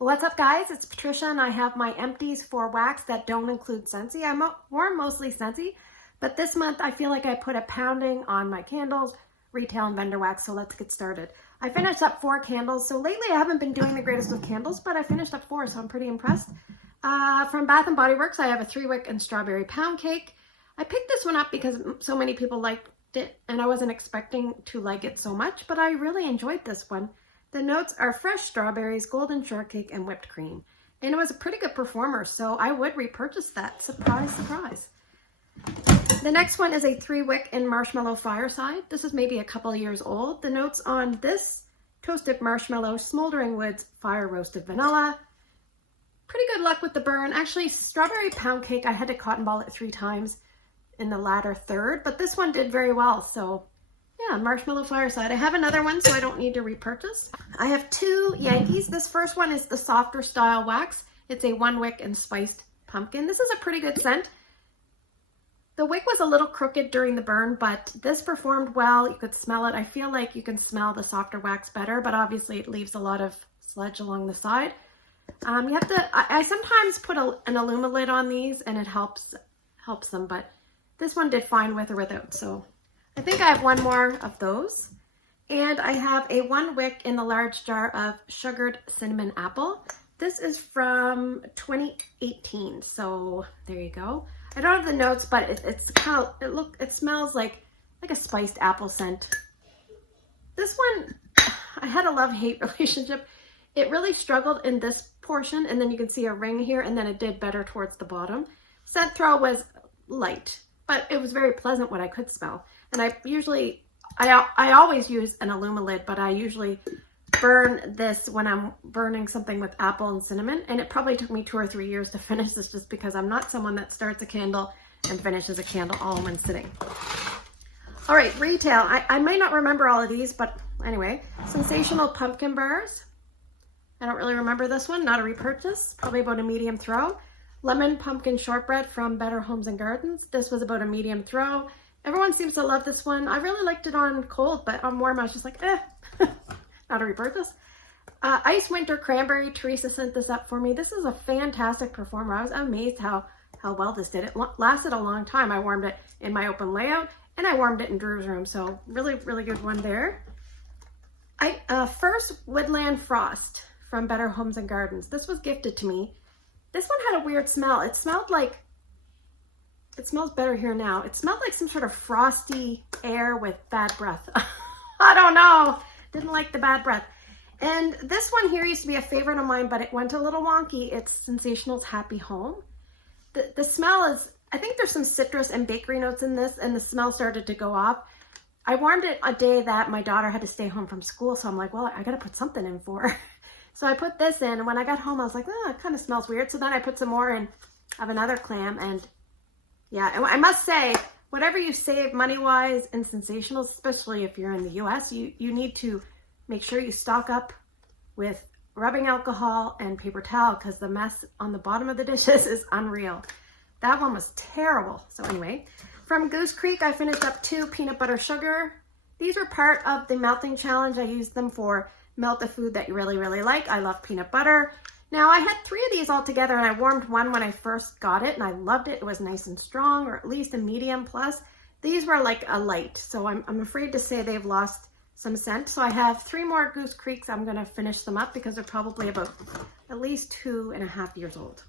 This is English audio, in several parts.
What's up, guys? It's Patricia and I have my empties for wax that don't include Scentsy. I wore mostly Scentsy, but this month I feel like I put a pounding on my candles, retail and vendor wax, so let's get started. I finished up 4 candles, so lately I haven't been doing the greatest with candles, but I finished up 4, so I'm pretty impressed. From Bath & Body Works, I have a 3-wick and strawberry pound cake. I picked this one up because so many people liked it, and I wasn't expecting to like it so much, but I really enjoyed this one. The notes are fresh strawberries, golden shortcake, and whipped cream. And it was a pretty good performer, so I would repurchase that. Surprise, surprise. The next one is a 3-wick and marshmallow fireside. This is maybe a couple years old. The notes on this: toasted marshmallow, smoldering woods, fire roasted vanilla. Pretty good luck with the burn. Actually, strawberry pound cake, I had to cotton ball it 3 times in the latter third, but this one did very well, so yeah, marshmallow fireside. I have another one, so I don't need to repurchase. I have 2 Yankees. This first one is the softer style wax. It's a 1-wick and spiced pumpkin. This is a pretty good scent. The wick was a little crooked during the burn, but this performed well. You could smell it. I feel like you can smell the softer wax better, but obviously it leaves a lot of sludge along the side. You have to, I sometimes put an Aroma lid on these and it helps them, but this one did fine with or without, so I think I have 1 more of those. And I have a 1-wick in the large jar of sugared cinnamon apple. This is from 2018, so there you go. I don't have the notes, but it's kind of, it smells like a spiced apple scent. This one, I had a love-hate relationship. It really struggled in this portion, and then you can see a ring here, and then it did better towards the bottom. Scent throw was light, but it was very pleasant what I could smell. And I always use an Aroma lid, but I usually burn this when I'm burning something with apple and cinnamon. And it probably took me 2 or 3 years to finish this just because I'm not someone that starts a candle and finishes a candle all in one sitting. All right, retail. I might not remember all of these, but anyway, sensational pumpkin bars. I don't really remember this one, not a repurchase, probably about a medium throw. Lemon pumpkin shortbread from Better Homes and Gardens. This was about a medium throw. Everyone seems to love this one. I really liked it on cold, but on warm I was just like, not a repurchase. Ice Winter Cranberry. Teresa sent this up for me. This is a fantastic performer. I was amazed how well this did. It lasted a long time. I warmed it in my open layout, and I warmed it in Drew's room, so really, really good one there. First Woodland Frost from Better Homes and Gardens. This was gifted to me. This one had a weird smell. It smelled like, it smells better here now. It smelled like some sort of frosty air with bad breath. I don't know. Didn't like the bad breath. And this one here used to be a favorite of mine, but it went a little wonky. It's Scentsationals Happy Home. The smell is, I think there's some citrus and bakery notes in this, and the smell started to go off. I warmed it a day that my daughter had to stay home from school, so I'm like, well, I got to put something in for her. So I put this in, and when I got home, I was like, oh, it kind of smells weird. So then I put some more in of another clam, and yeah, and I must say, whatever you save money-wise in Scentsationals, especially if you're in the US, you need to make sure you stock up with rubbing alcohol and paper towel, because the mess on the bottom of the dishes is unreal. That one was terrible. So anyway, from Goose Creek, I finished up 2 peanut butter sugar. These were part of the melting challenge. I used them for melt the food that you really, really like. I love peanut butter. Now, I had 3 of these all together, and I warmed one when I first got it, and I loved it. It was nice and strong, or at least a medium plus. These were like a light, so I'm afraid to say they've lost some scent. So I have 3 more Goose Creeks. I'm going to finish them up because they're probably about at least 2.5 years old.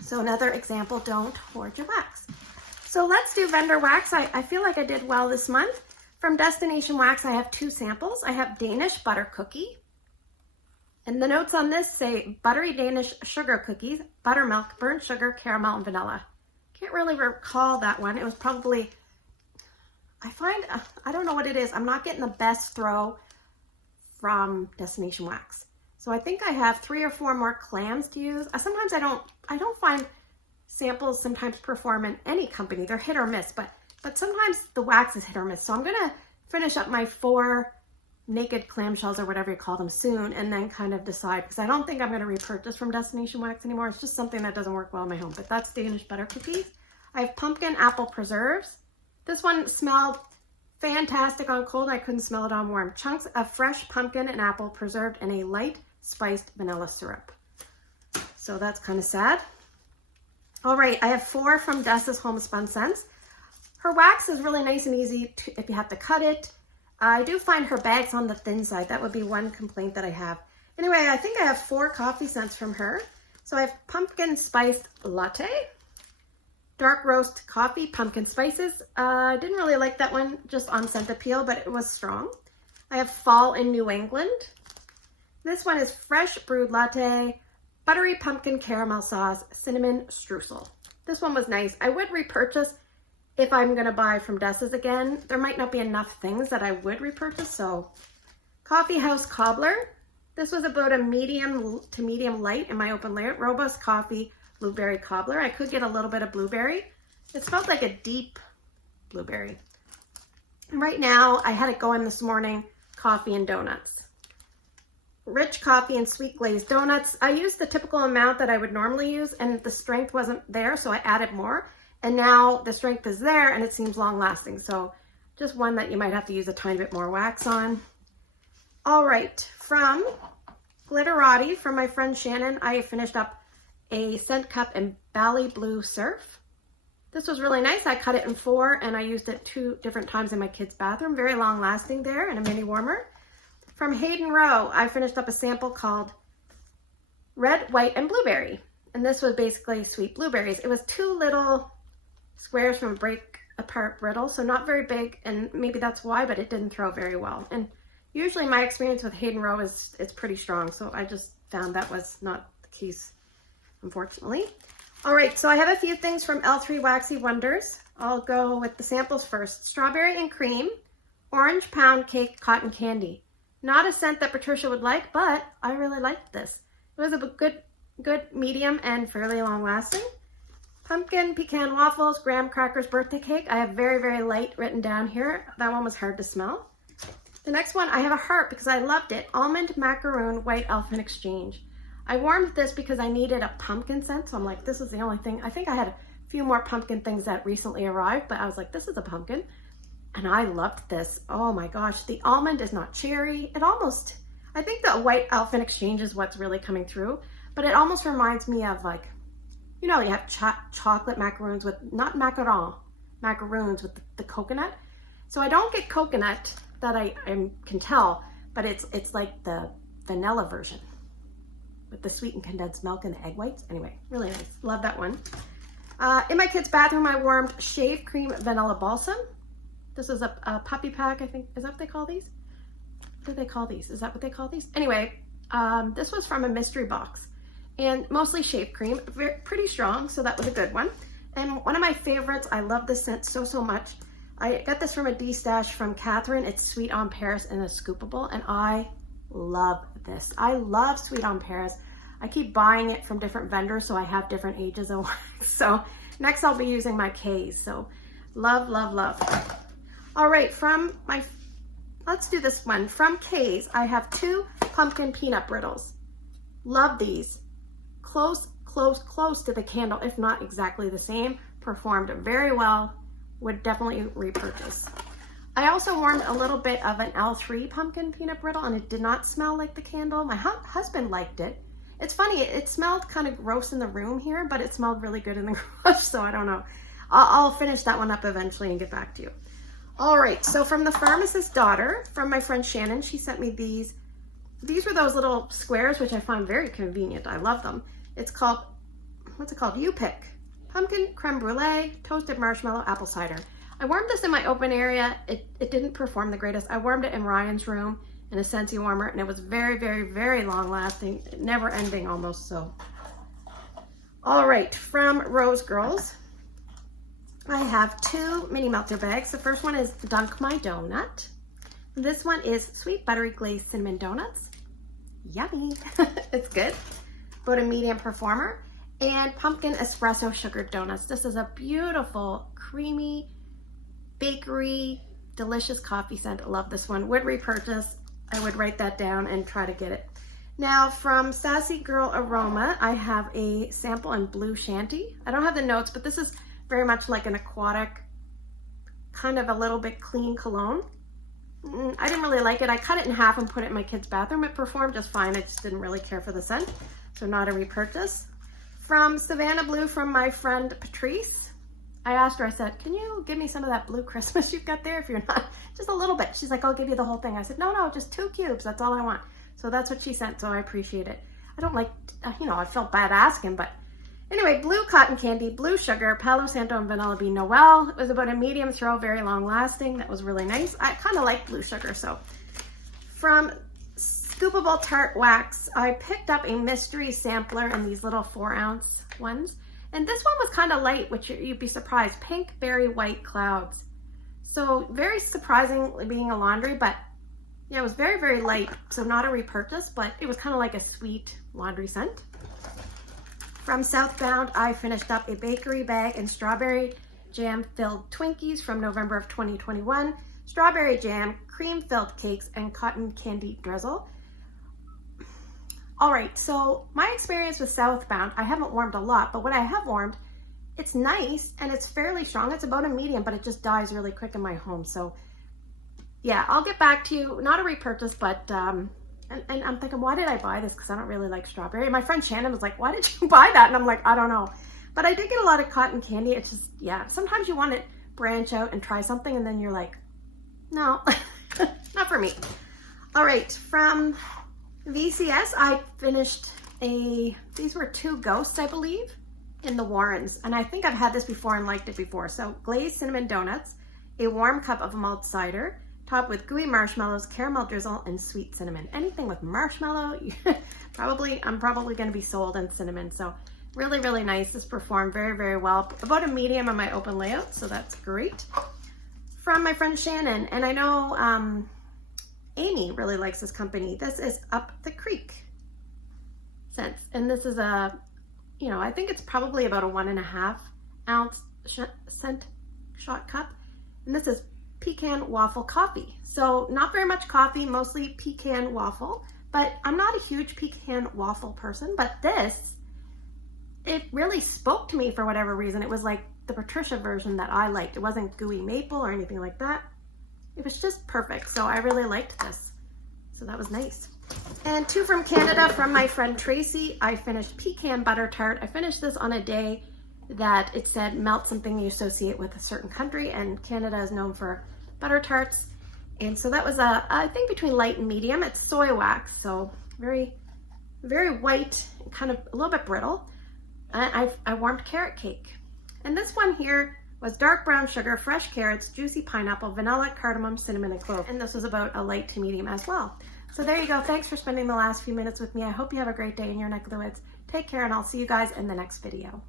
So another example, don't hoard your wax. So let's do vendor wax. I feel like I did well this month. From Destination Wax, I have 2 samples. I have Danish butter cookie. And the notes on this say buttery Danish sugar cookies, buttermilk, burnt sugar, caramel, and vanilla. Can't really recall that one. It was probably, I don't know what it is. I'm not getting the best throw from Destination Wax. So I think I have 3 or 4 more clams to use. Sometimes I don't find samples sometimes perform in any company. They're hit or miss, but sometimes the wax is hit or miss. So I'm gonna finish up my 4 naked clamshells or whatever you call them soon, and then kind of decide, because I don't think I'm going to repurchase from Destination Wax anymore. It's just something that doesn't work well in my home. But that's Danish butter cookies. I have pumpkin apple preserves. This one smelled fantastic on cold. I couldn't smell it on warm. Chunks of fresh pumpkin and apple preserved in a light spiced vanilla syrup. So that's kind of sad. All right, I have 4 from Dessa's Homespun Scents. Her wax is really nice and easy if you have to cut it. I do find her bags on the thin side. That would be one complaint that I have. Anyway, I think I have 4 coffee scents from her. So I have pumpkin spiced latte, dark roast coffee, pumpkin spices. I didn't really like that one just on scent appeal, but it was strong. I have fall in New England. This one is fresh brewed latte, buttery pumpkin caramel sauce, cinnamon streusel. This one was nice. I would repurchase if I'm gonna buy from Dessa's again. There might not be enough things that I would repurchase, so. Coffee House Cobbler. This was about a medium to medium light in my open layer. Robust coffee blueberry cobbler. I could get a little bit of blueberry. It smelled like a deep blueberry. And right now, I had it going this morning, coffee and donuts. Rich coffee and sweet glazed donuts. I used the typical amount that I would normally use, and the strength wasn't there, so I added more. And now the strength is there and it seems long lasting. So just one that you might have to use a tiny bit more wax on. All right, from Glitterati, from my friend Shannon, I finished up a scent cup in Bali Blue Surf. This was really nice. I cut it in 4 and I used it 2 different times in my kids' bathroom. Very long lasting there, and a mini warmer. From Hauden Rowe, I finished up a sample called Red, White, and Blueberry. And this was basically sweet blueberries. It was 2 little squares from Break Apart Brittle, so not very big, and maybe that's why, but it didn't throw very well. And usually my experience with Hauden Rowe is it's pretty strong, so I just found that was not the case, unfortunately. All right, so I have a few things from L3 Waxy Wonders. I'll go with the samples first. Strawberry and cream, orange pound cake cotton candy. Not a scent that Patricia would like, but I really liked this. It was a good medium and fairly long lasting. Pumpkin pecan waffles, graham crackers birthday cake. I have very, very light written down here. That one was hard to smell. The next one, I have a heart because I loved it. Almond macaroon white elephant exchange. I warmed this because I needed a pumpkin scent. So I'm like, this is the only thing. I think I had a few more pumpkin things that recently arrived, but I was like, this is a pumpkin. And I loved this. Oh my gosh, the almond is not cherry. It almost, I think the white elephant exchange is what's really coming through, but it almost reminds me of like, you know, you have chocolate macaroons with, not macaroons with the coconut. So I don't get coconut that I can tell, but it's like the vanilla version with the sweetened condensed milk and the egg whites. Anyway, really nice. Love that one. In my kids' bathroom, I warmed Shave Cream Vanilla Balsam. This is a puppy pack, I think. Is that what they call these? What do they call these? Is that what they call these? Anyway, this was from a mystery box. And mostly shave cream, pretty strong, so that was a good one. And one of my favorites, I love this scent so much. I got this from a D-stash from Catherine. It's Sweet on Paris in a Scoopable, and I love this. I love Sweet on Paris. I keep buying it from different vendors, so I have different ages of wax. So next I'll be using my K's. So love, love, love. All right, let's do this one. From K's, I have 2 pumpkin peanut brittles. Love these. Close to the candle, if not exactly the same. Performed very well. Would definitely repurchase. I also warmed a little bit of an L3 pumpkin peanut brittle, and it did not smell like the candle. My husband liked it. It's funny, it smelled kind of gross in the room here, but it smelled really good in the garage, so I don't know. I'll finish that one up eventually and get back to you. All right, so from the Pharmacist's Daughter, from my friend Shannon, she sent me these. These were those little squares, which I find very convenient. I love them. It's called, what's it called? You Pick. Pumpkin creme brulee, toasted marshmallow, apple cider. I warmed this in my open area. It didn't perform the greatest. I warmed it in Ryan's room in a Scentsy warmer, and it was very, very, very long lasting, never ending almost, so. All right, from Rosegirls, I have 2 mini melter bags. The first one is Dunk My Donut. This one is sweet buttery glazed cinnamon donuts. Yummy. It's good. About a medium performer. And pumpkin espresso sugared donuts. This is a beautiful, creamy, bakery, delicious coffee scent. I love this one. Would repurchase. I would write that down and try to get it. Now from Sassy Girl Aroma, I have a sample in Blue Shanty. I don't have the notes, but this is very much like an aquatic, kind of a little bit clean cologne. I didn't really like it. I cut it in half and put it in my kid's bathroom. It performed just fine. I just didn't really care for the scent. So not a repurchase. From Savannah Blue from my friend Patrice. I asked her, I said, can you give me some of that blue Christmas you've got there? If you're not, just a little bit. She's like, I'll give you the whole thing. I said, no, just 2 cubes. That's all I want. So that's what she sent. So I appreciate it. I don't like, I felt bad asking, but anyway, blue cotton candy, blue sugar, Palo Santo and Vanilla Bean Noel. It was about a medium throw, very long lasting. That was really nice. I kind of like blue sugar. So from Scoopable Tart Wax, I picked up a mystery sampler in these little 4-ounce ones. And this one was kind of light, which you'd be surprised. Pink Berry White Clouds. So very surprisingly being a laundry, but yeah, it was very, very light. So not a repurchase, but it was kind of like a sweet laundry scent. From Southbound, I finished up a bakery bag and strawberry jam filled Twinkies from November of 2021. Strawberry jam, cream filled cakes, and cotton candy drizzle. All right, so my experience with Southbound, I haven't warmed a lot, but what I have warmed, it's nice and it's fairly strong. It's about a medium, but it just dies really quick in my home. So yeah, I'll get back to you. Not a repurchase, but and I'm thinking, why did I buy this? Because I don't really like strawberry. And my friend Shannon was like, why did you buy that? And I'm like, I don't know. But I did get a lot of cotton candy. It's just, yeah, sometimes you want to branch out and try something and then you're like, no, not for me. All right, from VCS, I finished these were 2 ghosts, I believe, in the Warrens. And I think I've had this before and liked it before. So glazed cinnamon donuts, a warm cup of malt cider, topped with gooey marshmallows, caramel drizzle, and sweet cinnamon. Anything with marshmallow, I'm probably going to be sold in cinnamon. So really, really nice. This performed very, very well. About a medium on my open layout, so that's great. From my friend Shannon, and I know Amy really likes this company. This is Up the Creek scents, and this is a, I think it's probably about a 1.5 ounce scent shot cup, and this is pecan waffle coffee. So not very much coffee, mostly pecan waffle, but I'm not a huge pecan waffle person, but this, it really spoke to me for whatever reason. It was like the Patricia version that I liked. It wasn't gooey maple or anything like that. It was just perfect. So I really liked this. So that was nice. And 2 from Canada from my friend Tracy. I finished pecan butter tart. I finished this on a day that it said melt something you associate with a certain country, and Canada is known for butter tarts. And so that was I think between light and medium. It's soy wax, so very, very white, kind of a little bit brittle. And I warmed carrot cake. And this one here was dark brown sugar, fresh carrots, juicy pineapple, vanilla, cardamom, cinnamon, and clove. And this was about a light to medium as well. So there you go. Thanks for spending the last few minutes with me. I hope you have a great day in your neck of the woods. Take care, and I'll see you guys in the next video.